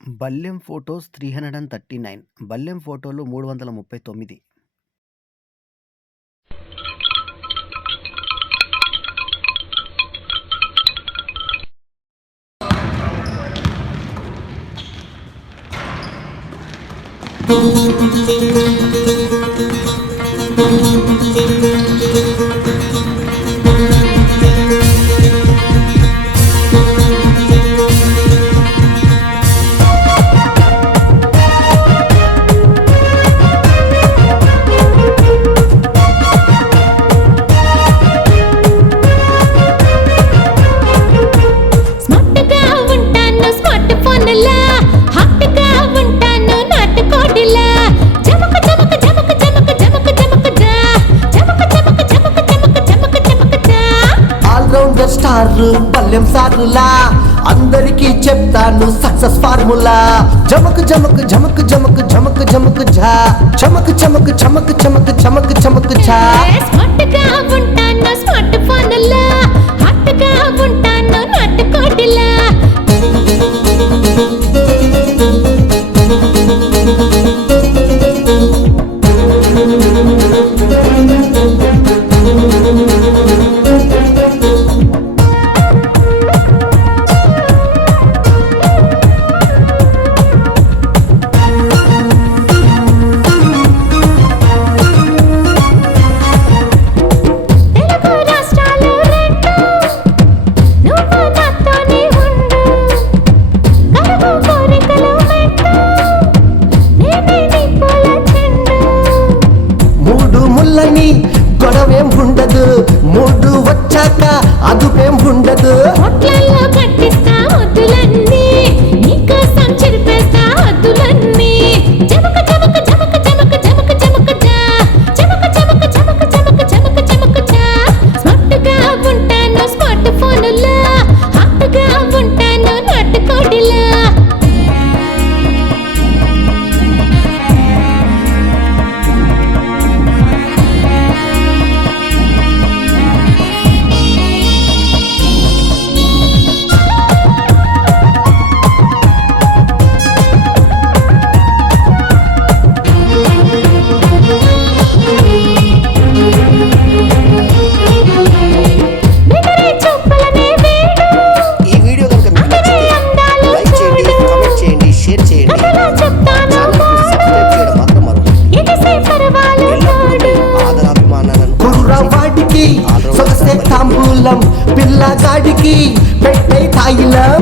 బల్లెం photos 339 బల్లెం ఫోటోలు 339. Star బల్లెం సారులా అందరికీ చెప్తాను సక్సెస్ ఫార్ములా. జమక్ జమక్ జమక్ జమక్ జమక్ జమక్ ఝా చమక్ చమక్ చమక్ చమక్ చమక్ చమక్ ఝా. స్మార్ట్ గా ఉంటాను స్మార్ట్ ఫోన్లా, హాట్ గా ఉంటాను నాట్ కోడిలా. గొడవేం ఉండదు, మూడు వచ్చాక అదుపేం ఉండదు. హోటల్లో కట్టిస్తా వద్దులన్నీ, నీకోసం చెరిపేస్తా వద్దులన్నీ. జమక జమక జమక జమక జమక జమక జా జమక జమక జమక జమక జమక జమక జా. స్మార్ట్ గా ఉంటాను స్మార్ట్ ఫోన్లా, హాట్ గా ఉంటాను నాట్ కోడిలా. కుర్రవాడికి సొగసే తాంబూలం, పిల్లగాడికి పెట్టే తాయిలం.